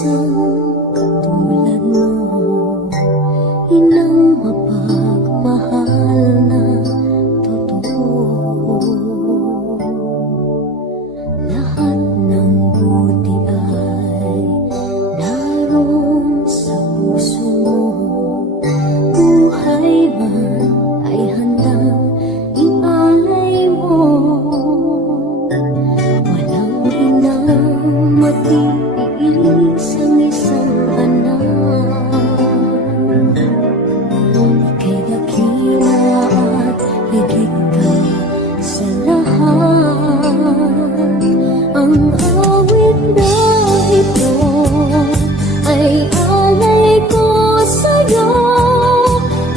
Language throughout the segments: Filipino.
isang katulad mo, inang mapagmahal na totoo. Lahat ng buti ay naroon sa puso mo. Buhay man ay handang ialay mo. Walang inang matiilis ang isang anak. Ika'y dakila at higit ka sa lahat. Ang awit na ito ay alay ko sa'yo.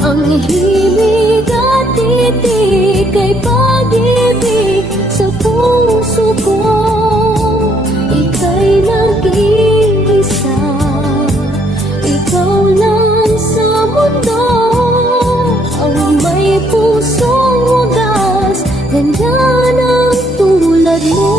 Ang himig at titig ay pag-ibig sa puso ko. Ika'y nag-iisa, ikaw lang sa mundo. Ang may pusong wagas, ganyan ang tulad mo.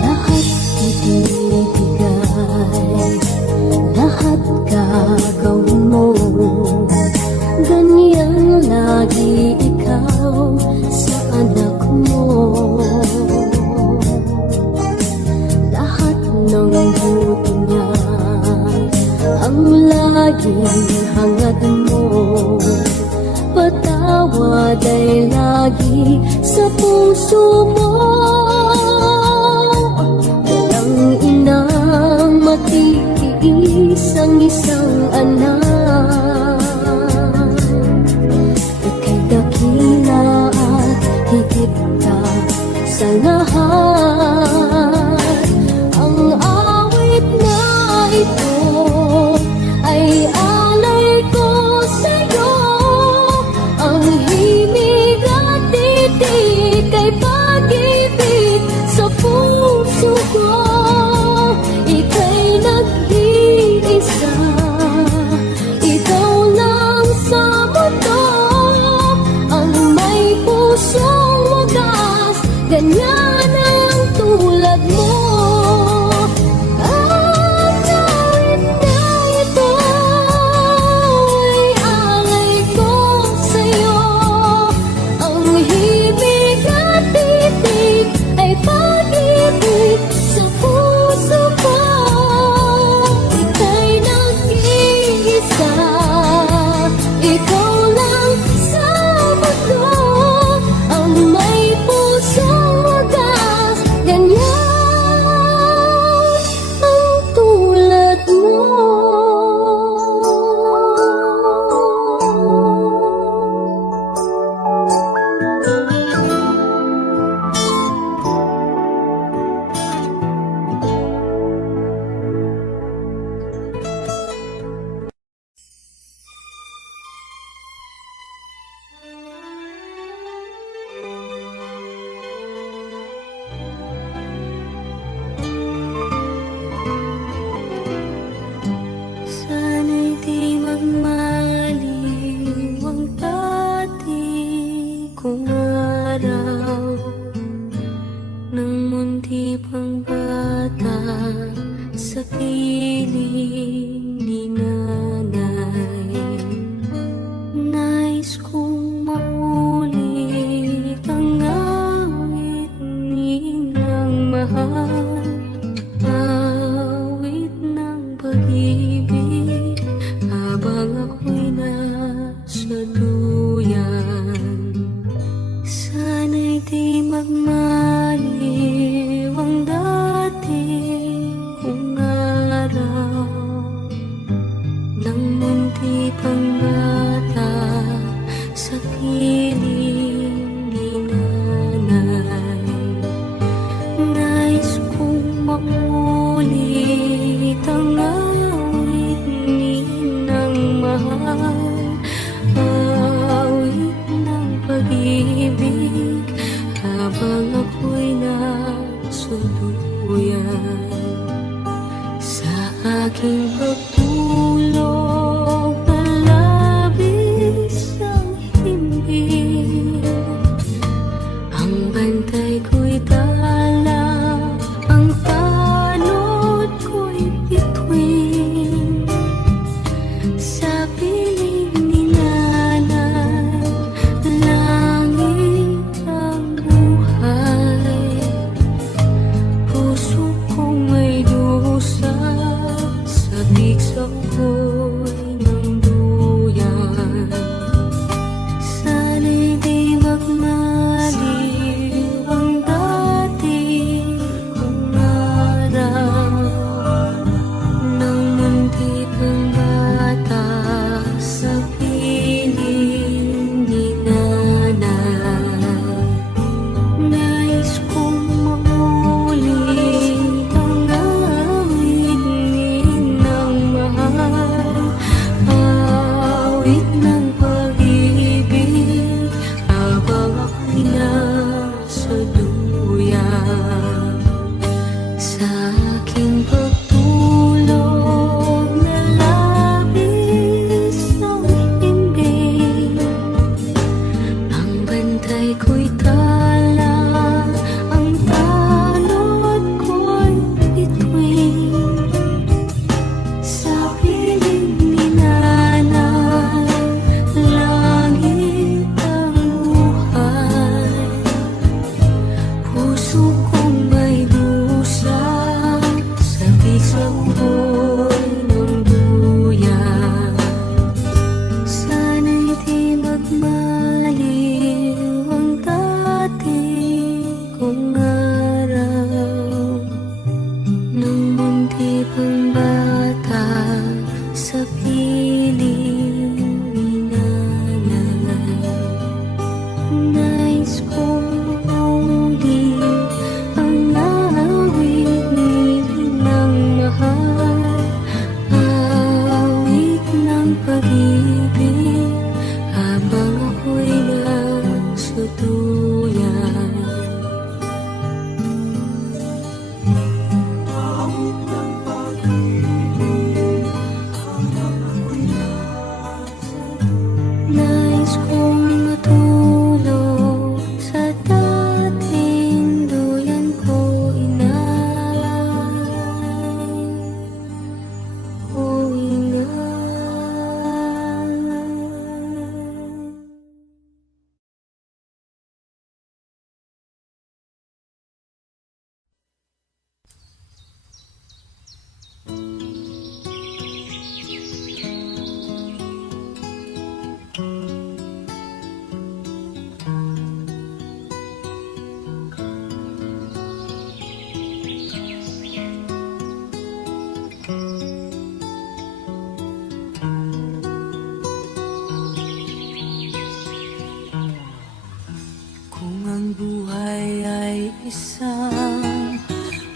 Lahat ibibigay, lahat gagawin mo. Ganyan lagi ikaw sa anak mo. Lahat ng buti niya ang laging hangad mo. Patawad ay lagi sa puso mo. Walang inang matiis ang isang anak. Ika'y dakila at higit ka sa lahat. Ang awit na ito ay alay ko sa'yo. Ang himig at titig ay pag-ibig sa puso ko. Ika'y nag-iisa, ikaw lang sa mundo. Ang may pusong wagas, ganyan ang tulad mo. Ang awit na ito ay alay ko sa'yo. Ang himig at titig ay pag-ibig sa puso ko. Ika'y nag-iisa, ikaw lang sa mundo. Ang may pusong wagas, ganyan ang tulad mo. Sana'y di magmaliw ang dati kong araw, nang mundi pang bata sa piling ni nanay. Nais kong maulit ang awit nilang mahal, awit ng pag-ibig habang ako'y nasa duyan. Sana'y di magmaliw ang dati kong araw, nang mundi pang bata sa piling ni nanay. Nais kong maulit ang awit pagtulog na labis ang himbing. Ang bantay ko'y dala, ang tanod ko'y bituin. Sa piling ni nanay, langit ang buhay. Puso kong may dusa, sabik sa apoy ng duyan. Sana'y di magmaliw ang dati kong araw, nang mundi pang bata sa piling ni nanay. Nais kong maulit ang awit ni ng mahal, awit ng pag-ibig, habang ako'y nasa duyan. Sa aking pagtulog na labis ang himbing, ang bantay ko'y tala, ang tanod ko'y bituin. Sa piling ni nanay, langit ang buhay. Puso kong may dusa, sabik sa apoy ng duyan. Sana'y di magmaliw ang dati kong araw, nang mundi pang bata sa piling ni nanay. Nais kong maulit ang awit ni ng mahal, awit ng pag-ibig, habang ako'y nasa duyan. Nais kong matulog sa dating duyan ko, inay. O inay. Kung ang buhay ay isang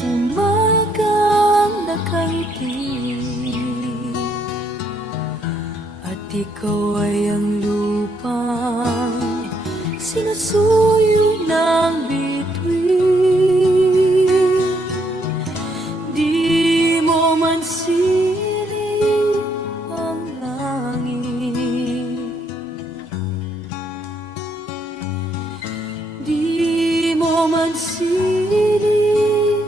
umagang nakangiti, at ikaw ay ang lupang sinusuyo ng bituin, di mo man siling ang langit, di mo man siling,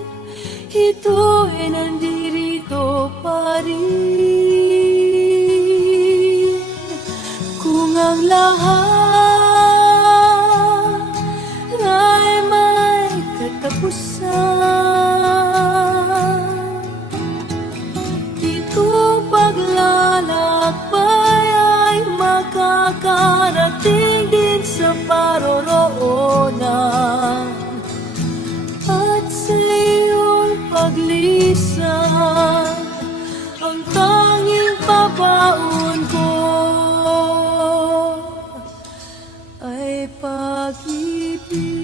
ito ay nandirito pa rin. Kung ang lahat ay may katapusan, ito paglalakbay ay makakarating din sa paroroonan. At sa iyong paglisan, ang tanging papaon ko ay pag-ibig.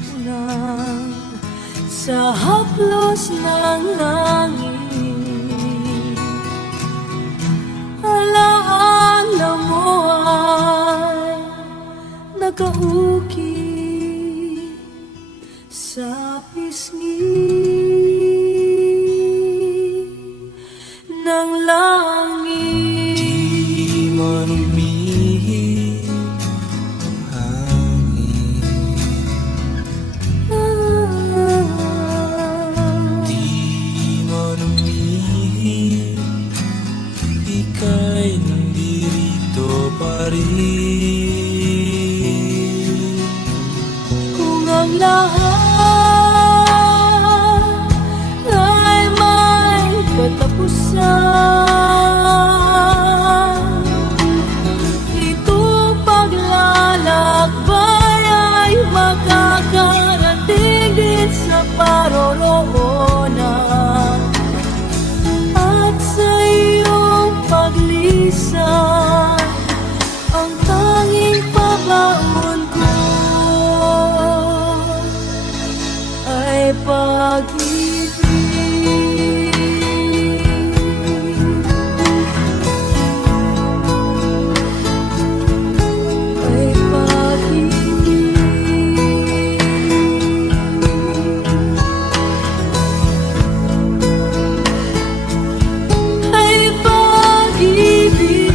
unang sa haplos ng langit. Alaala mo ay nakauki sa pisngi ng langit. Di man umihip ang hangin, di man umihip, ika'y nandirito pa rin. Kung ang lahat ay may katapusan, itong paglalakbay ay makakarating din sa paroroonan. At sa iyong paglisan, ang tanging pabaon ko ay pag-ibig. Ay pag-ibig. Ay pag-ibig.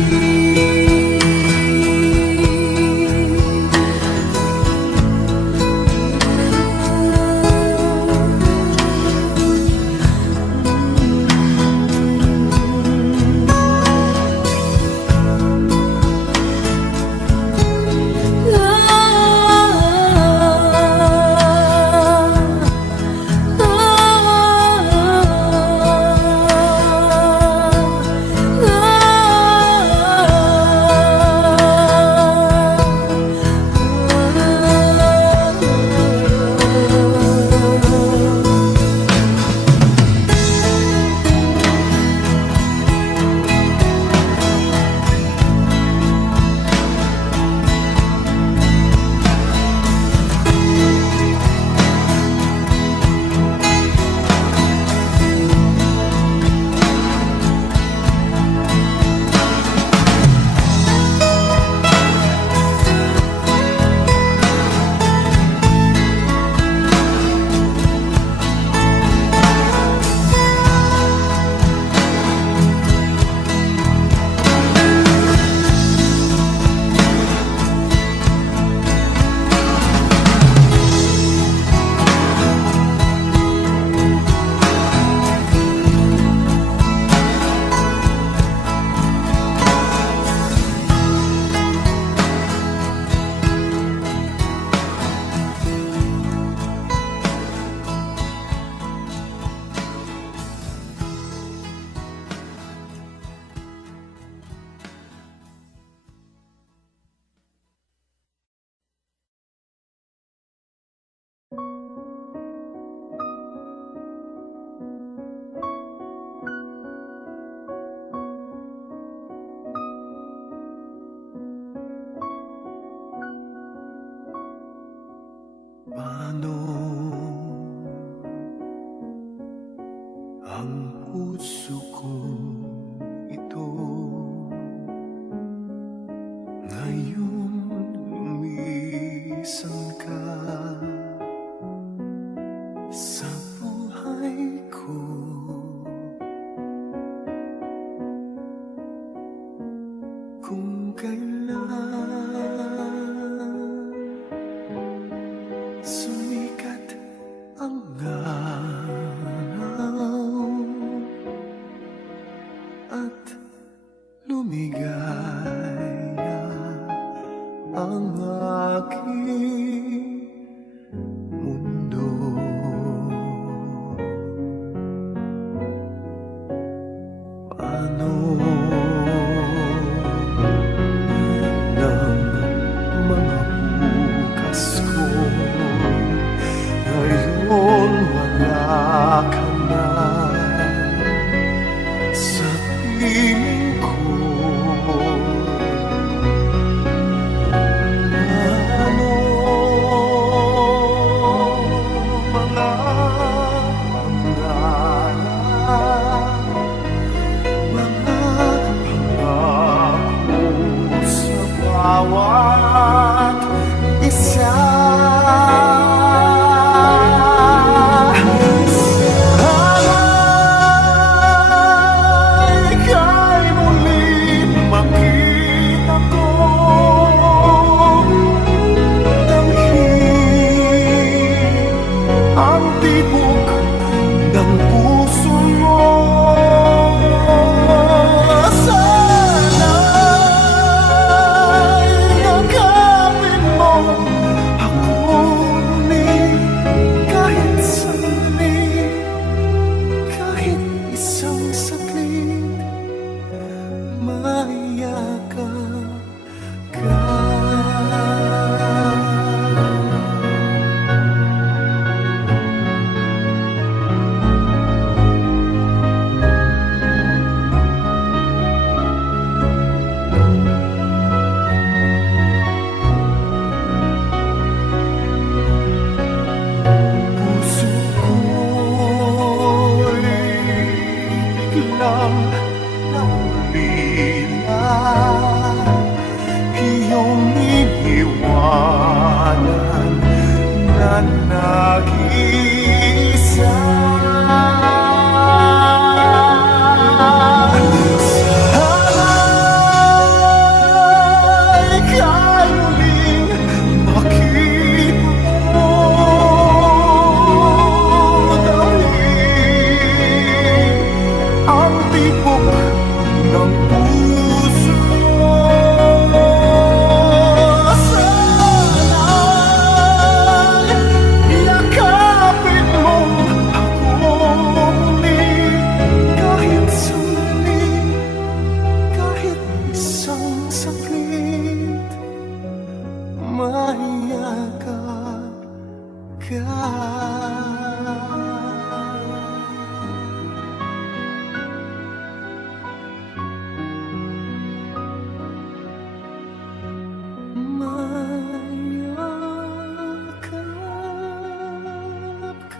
Paano ang puso ko ito ngayon lumisan ka sa buhay ko? Kung kailan sumikat ang araw at lumigaya ang aking mundo, paano ng mga bukas ko tibok ng puso mo. Sana'y yakapin mo ako ni kahit sandali, kahit isang saglit, mayakap ka. Puso ko'y biglang naulila, iyong iniwanan na nag-iisa. Sana'y kailing makita mo dahil ang tibok ng puso mo. Sana'y yakapin mo ako muli kahit sandali, kahit isang saglit, mayakap ka. Mayakap ka.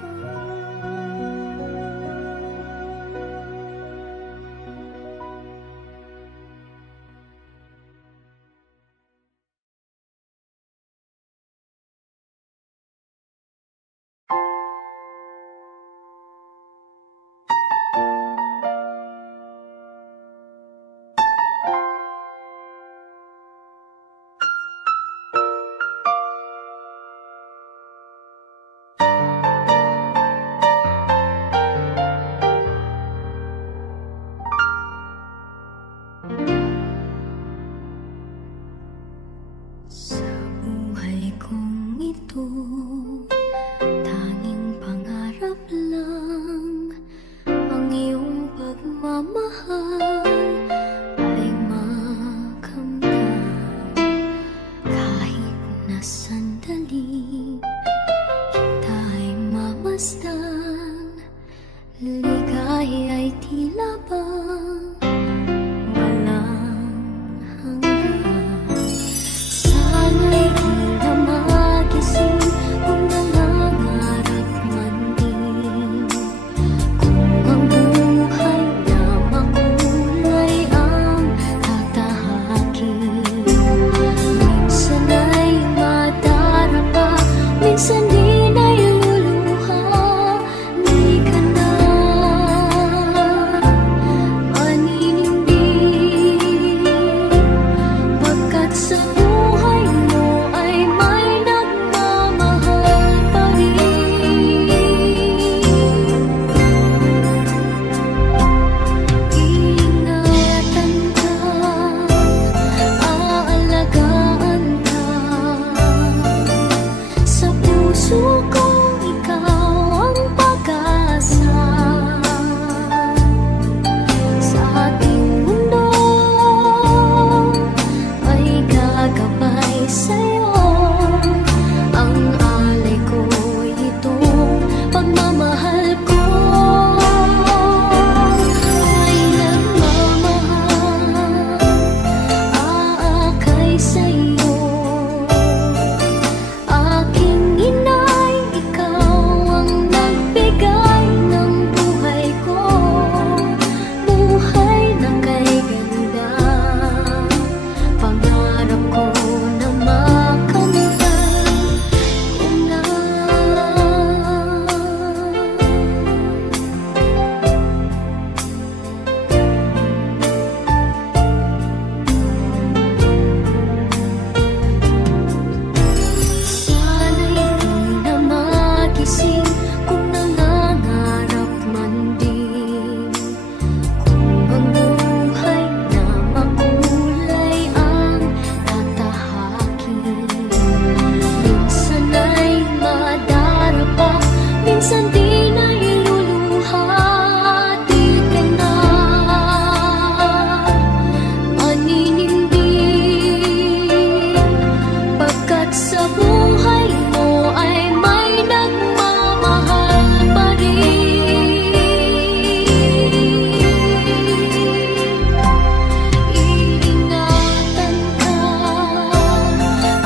minsan di na iluluhati ka na. Maninindig, pagkat sa buhay mo ay may nagmamahal pa rin. Iingatan ka,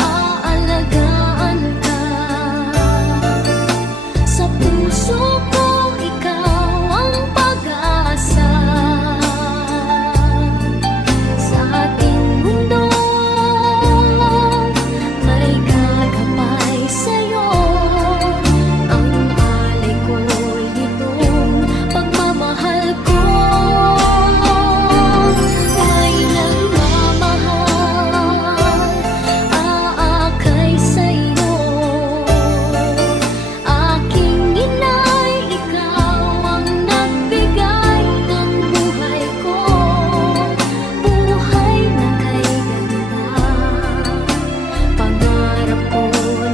aalagaan ka. Sa puso ko ikaw ang pag-asa. Sa ating mundo may gagabay sa'yo. Ang alay ko'y itong pagmamahal ko. May nagmamahal, aakay sa'yo. Aking inay, ikaw ang nagbigay ng buhay ko. Buhay na kay ganda. Pangarap ko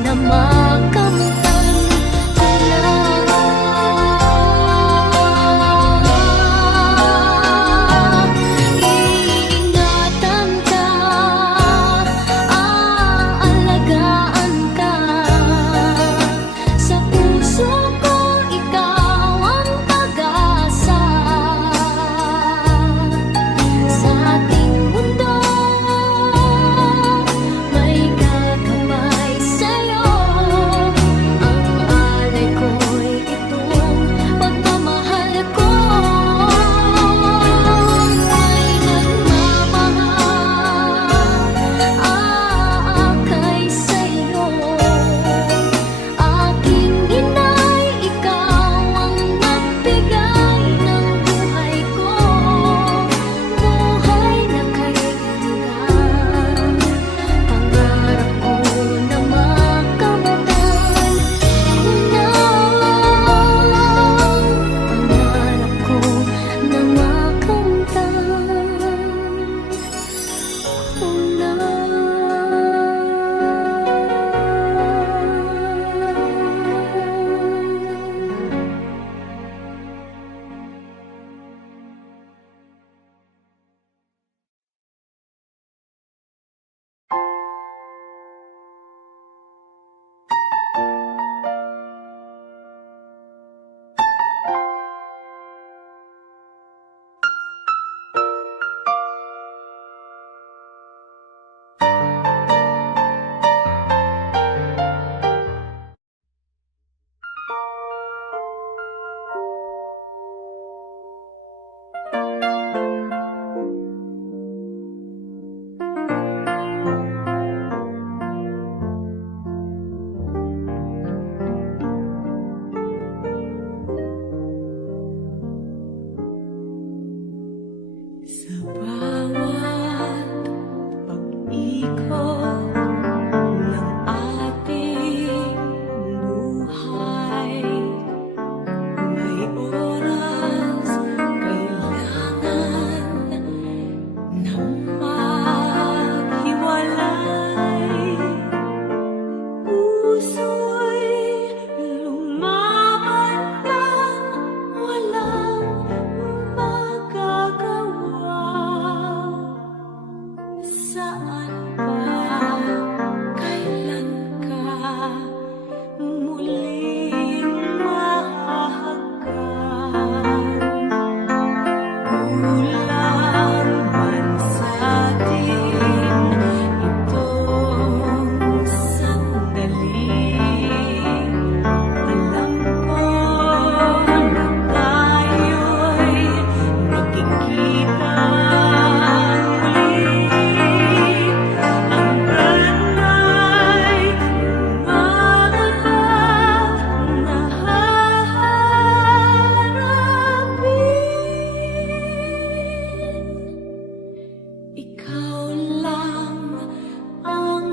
na makamtan ka na. Iingatan ka, aalagaan ka. Sa puso ko ikaw ang pag-asa. Sa ating mundo may gagabay sa'yo. Ang alay ko'y itong pagmamahal ko. May nagmamahal, aakay sa'yo. Aking inay, ikaw ang nagbigay ng buhay ko. Buhay na kay ganda. Pangarap ko na makamtan ka na. Pangarap ko na makamtan ko na. Sa bawat pag-ikot ng ating buhay, may oras kailangan na maghiwalay. Puso'y lumaban ng walang magagawa. Saan ba, kailan ka muling mahahagkan? Kulang man sa'tin itong sandali. Alam ko na tayo'y magkikita muli. Ang pranay umaabot na haharapin. Ikaw lang ang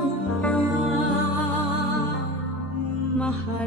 mamahalin.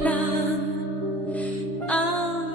lang ang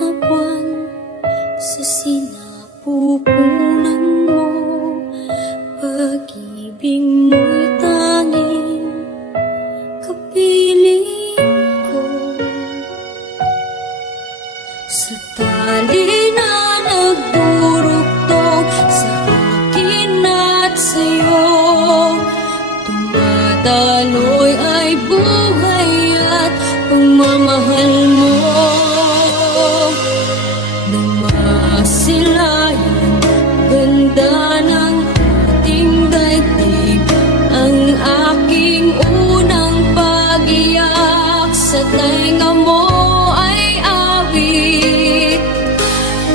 na buwan sa sinapupunan mo, pag-ibig mo'y tanging kapiling ko. Sa tali na nagdurugtong sa akin at sa'yo, tumataloy ay buhay at pagmamahal mo. Nang masilayan ganda ng ating daigdig, ang aking unang pag-iyak sa tainga mo ay awit.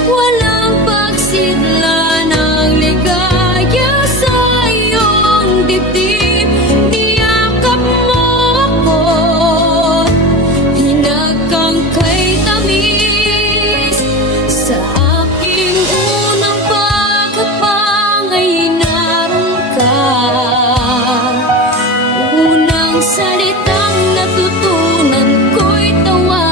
Walang pagsidla ng ligaya sa iyong dibdib. Niyakap mo ako, hinagkang kay tamis. Sa aking unang pagkapang ay naroon ka. Unang salitang natutunan ko'y tawa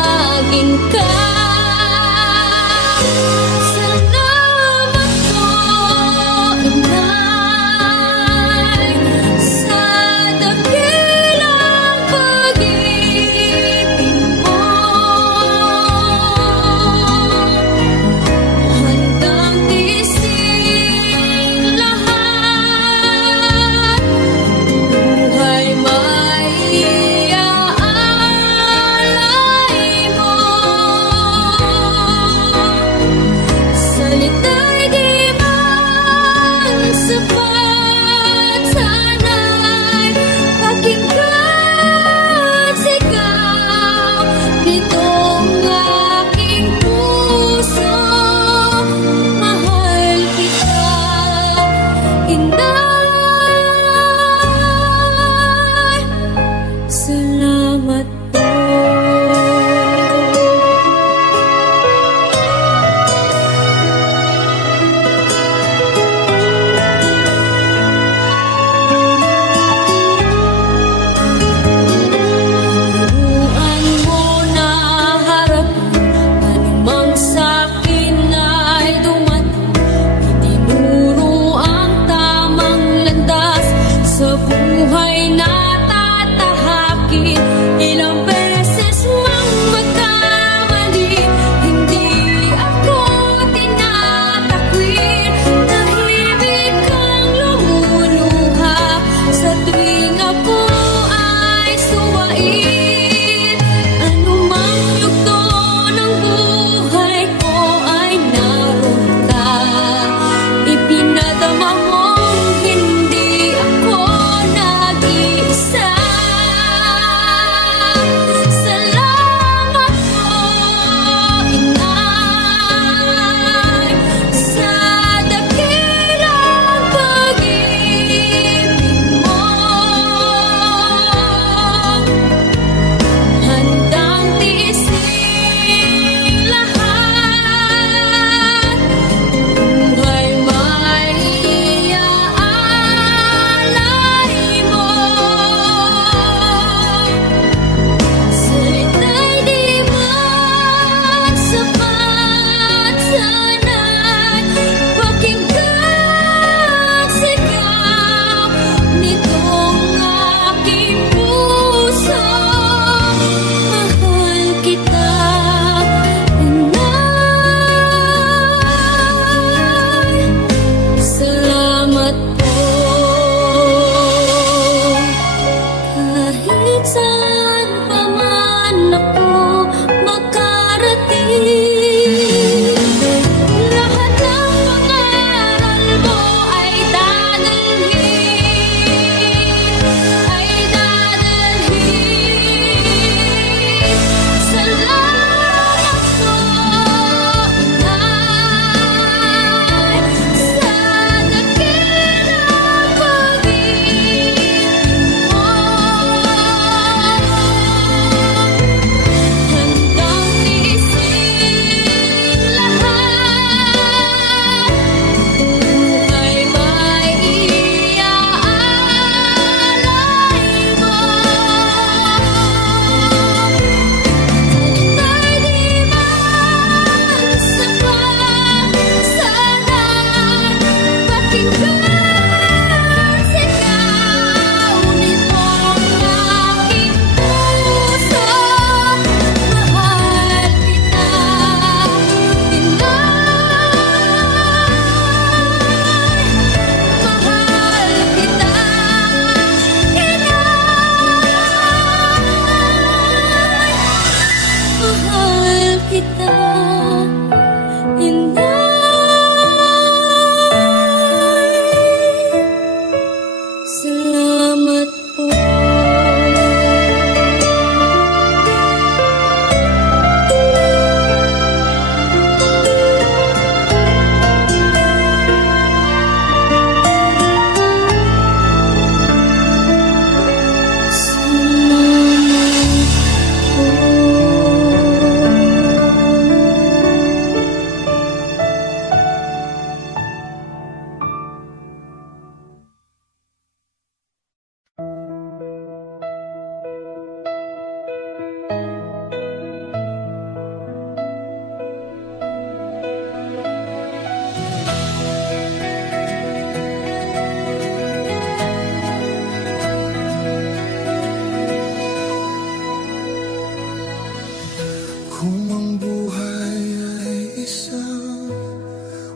Kung ang buhay ay isang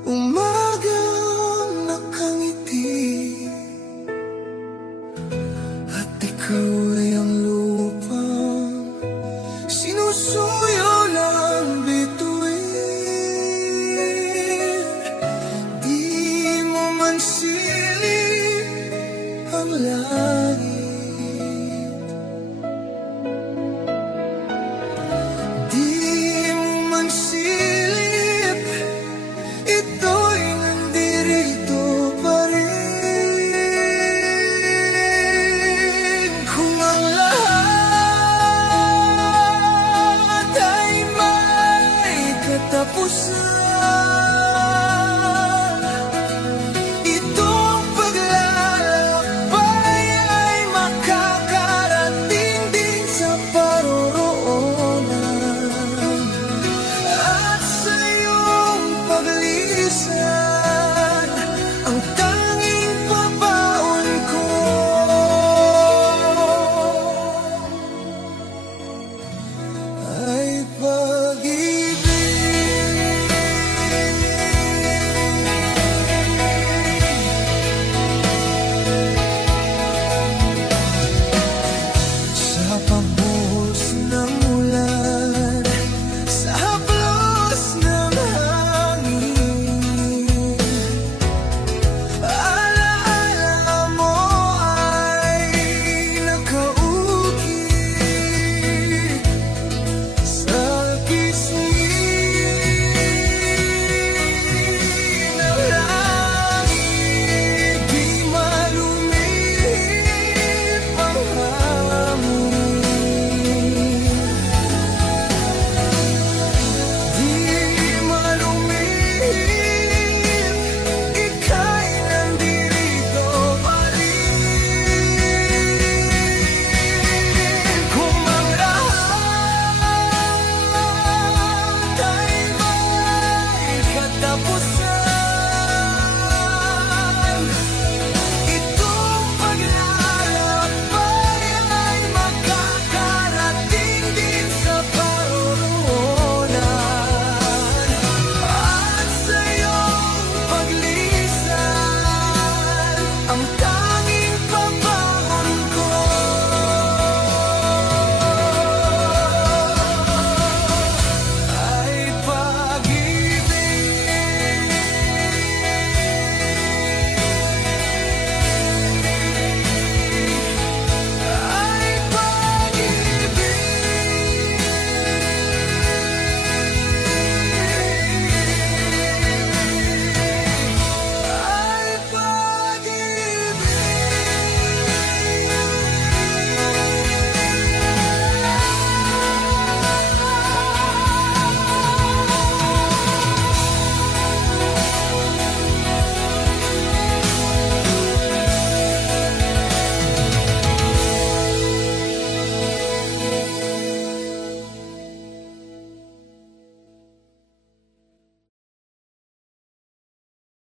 umagang nakangiti at ikaw ay ang lupang sinusuyo